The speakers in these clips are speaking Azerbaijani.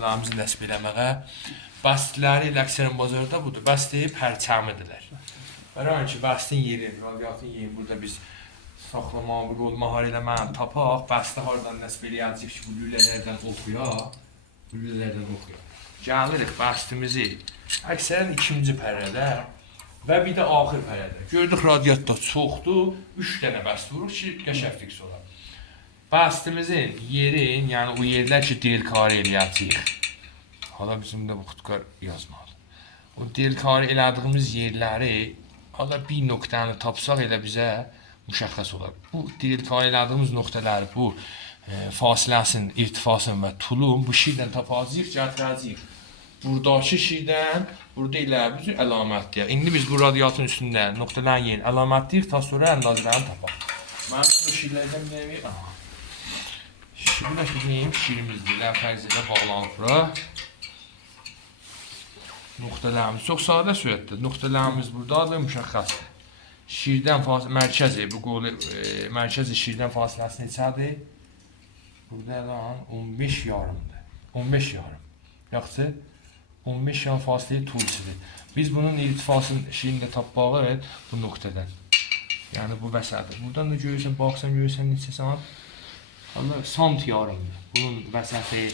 məlumatlarımızı nəsb eləməyə. Bəstləri əksərən bazarda budur. Bəstəyi pərçəmidirlər. Bəli ki, bəstin yeri, radiatın yeri burada biz saxlama, rol mahar eləməni tapaq. Bəstə hardan nəsb eləyəcək ki, bu lülələrdən oxuyaq. Bu lülələrdən oxuyaq. Gəlirik bəstimizi əksərən ikinci pərədə və bir də axır pərədə. Gördük radiatda çoxdur, 3 dənə bəst vuruq ki, qəşəng fiks olar. Bəstimizin yerin, yəni o yerlər ki, delkarı eləyəcəyik. Hala bizim də bu xudkar yazmalı. O delkarı elədiyimiz yerləri, hala bir nöqtəni tapsaq elə bizə müşəxəs olar. Bu delkarı elədiyimiz nöqtələri, bu fasiləsin, irtifasın və tulun bu şirdən tapacağıq, gətirəcəyik. Buradakı şirdən, burada elə biz əlamətləyək. İndi biz bu radiatın üstündə nöqtələrin yerini əlamətləyik, ta sonra əndazələrini tapaq. Mən bu şirlərdən bir Şirlər bizim şirimizdir, ləfərzlə bağlanıb bura. Nöqtələrimiz çox sadə surətdə. Nöqtələrimiz buradadır, müşəxxəsdir. Şirdən mərkəzi, bu qolu mərkəzi şirdən fasiləsi neçədir? Burada lan 15 yarımdır. 15 yarım. Yaxşı 15 yarım fasiləyi tulsidir. Biz bunun irtifasını şirində tapmaq bu nöqtədən. Yəni bu vəsətdir. Buradan da görürsən, baxsan görürsən neçə sant? Allah sant yarımdır. Bunun vəsəti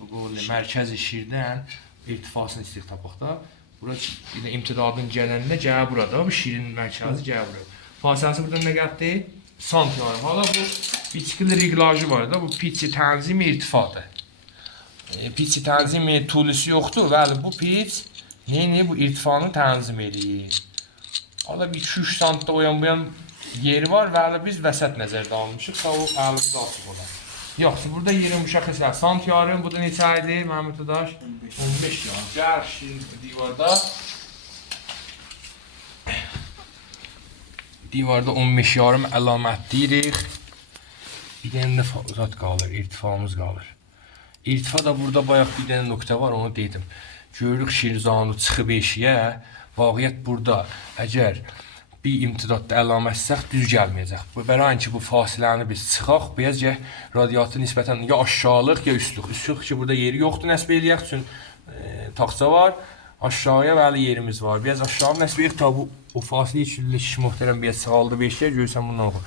bu qolu mərkəzi şirdən irtifasını istiq tapaq da. Bura yine imtidadın gələndə gələ burada. Bu şirin mərkəzi gələ burada. Fasiləsi burada nə qəddir? Sant yarım. Hala bu biçkili reglajı var da. Bu pitsi tənzimi irtifadır. Pitsi tənzimi tulisi yoxdur. Bəli bu pits bu irtifanı tənzim edir. Hala bir 2-3 santda o yan bu yan yeri var və biz vəsət nəzərdə almışıq. Sağ o əlimizdə açıq olar. Yoxsa burada yerin müşəxəslər. Sant yarım, bu da neçə idi Məhəmməd Dadaş? 15 yarım. Gəl şirin divarda. Divarda 15 yarım əlamətləyirik. Bir dənə də zat qalır, irtifamız qalır. İrtifa da burada bayaq bir dənə nöqtə var, onu dedim. Görürük şirzanı çıxıb eşiyə. Vaqiyyət burada. Əgər bir imtidadda əlamətsək düz gəlməyəcək. Bərain ki, bu fasiləni biz çıxaq, biraz radiatı nisbətən ya aşağılıq, ya üstlük. Üstlük ki, burada yeri yoxdur, nəsb eləyək üçün taxça var. Aşağıya bəli yerimiz var. Biraz aşağı nəsb eləyək, tabi o fasilə içində kişi muhterəm biraz sağaldı beşiyə, görürsən bundan oxu.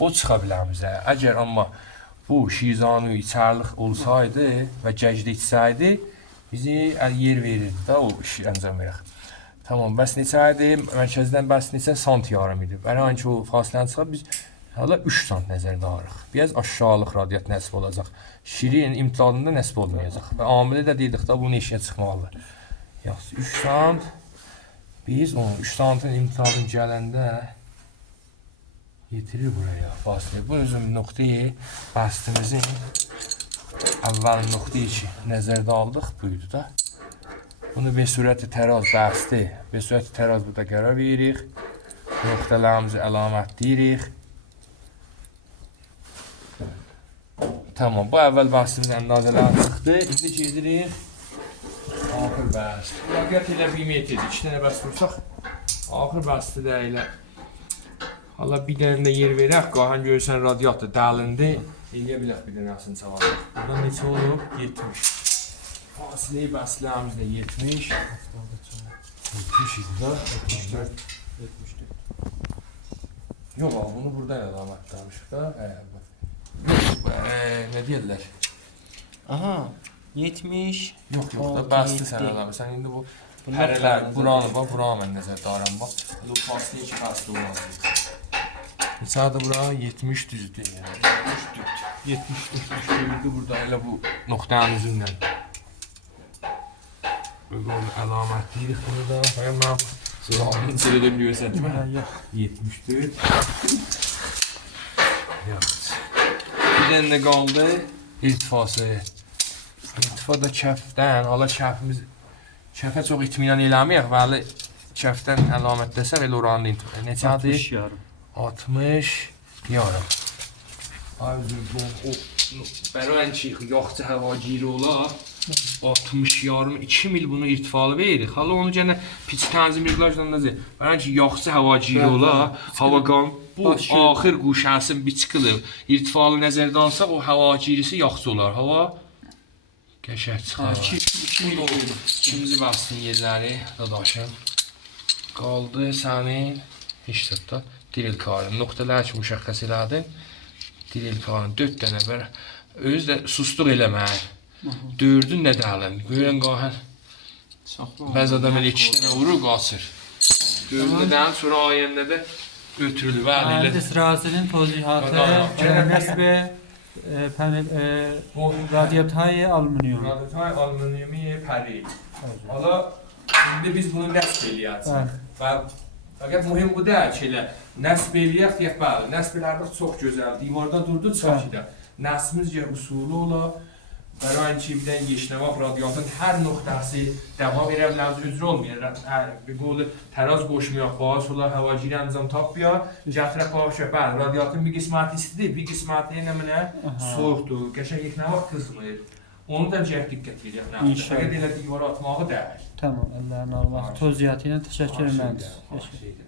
O çıxa bilər bizə. Əgər amma bu şizanı içərlik olsaydı və gəcdə içsəydi, bizi yer verirdi da o işi əncam verək. Tamam, bəs neçə idi? Mərkəzdən bəs neçə sant yarım idi. Bəli ki, o fasiləni çıxıb biz hala 3 sant nəzərdə alırıq. Biraz aşağılıq radiat nəsb olacaq. Şirin imtidadında nəsb olmayacaq. Və amili də dedik da bunun eşiyə çıxmalıdır. Yaxşı, 3 sant. Biz onu 3 santın imtidadın gələndə yetirir buraya fasilə. Bu özüm nöqteyi bəstimizin əvvəl nöqteyi ki, nəzərdə aldıq. Buydu da. Bunu bir sürəti təraz bəsti. Bir sürəti təraz burada qərar veririk. Nöqtələrimizi əlamətləyirik. Tamam, bu əvvəl bəstimizin əndazələri çıxdı. İndi gedirik. Axır bəst. Vaqiyyət elə bir metrdir. 2 dənə bəst vursaq. Axır bəsti də elə. Hala bir dənə də yer verək. Qahan görürsən radiatdır, dəlindi. Eləyə bilək bir dənəsini çalarıq. Buradan neçə olub? 70. Fasiləyi bəslərimiz də 70. 70 idi da. 74. 74. Yox, bunu burada əlamətləmişik da. Nə deyirlər? Aha, 70. Yox, da bəsli sən əlamət. Sən indi bu hərələr, buranı bax, buranı mən nəzərdə aram bax. Bu fasiləyi ki, bəsli olmalıdır. Neçədir bura? 70 düzdür. 74 gördü burada elə bu nöqtənin üzündən. Böyle əlamətləyirik bunu da. Mən sıramın içəridən görsədim. 74. Yaxşı. Bir dənə də qaldı irtifası. İrtifa da kəfdən, hala kəfimiz kəfə çox itminan eləməyək, bəli kəfdən əlamətləsək elə oranı neçədir? 60 yarım. 60 yarım. Ay üzüm, bərain ki, yoxca hava giri olar. 60 yarım 2 mil bunu irtifalı veririk. Hala onu gene piç tənzim reglajdan da deyir. Bəli ki, yoxsa hava giri olar, hava qan bu axır quşasın biçqılı irtifalı nəzərdə alsaq o hava girisi yoxsa olar. Hava Qəşəng çıxar. İkinci bastın yerləri dadaşım. Qaldı sənin heç də drill karın. Nöqtələr ki müşəxəs elədin. Drill karın 4 dənə var. Öz də susluq eləmə. Dördün nə dəlin? Görən qahər. Bəzi adam elə 2 dənə vurur, qaçır. Dördündən sonra ayəndə də ötürülür. Mühendis Razi'nin tozihatı nesb panel radyatay alüminyum. Radyatay alüminyumi pəri. Hala indi biz bunu nəsb eləyəcəyik. Və fəqət mühim bu deyil ki, elə nəsb eləyək deyək, bəli, nəsb elədik çox gözəl. Divarda durdu çəkdə. Nəsbimizcə usulü ola. Bəli, ki, bir dənə yeşnəvaq radyatın hər nöqtəsi devam verə biləcək üzrə olmayır. Bir qolu təraz qoşmuyor, xalas ola havaciri anzam tapıyor. Gətirə qavuşa, bəli, radyatın bir qisməti istidir, bir qisməti nə soyuqdur, qəşəng yeşnəvaq qızmır. Onu da cəhd diqqət edək. Fəqət elə divara atmağı deyil. Tamam, Allah'ın alması. Tozihatı ilə təşəkkür ederiz.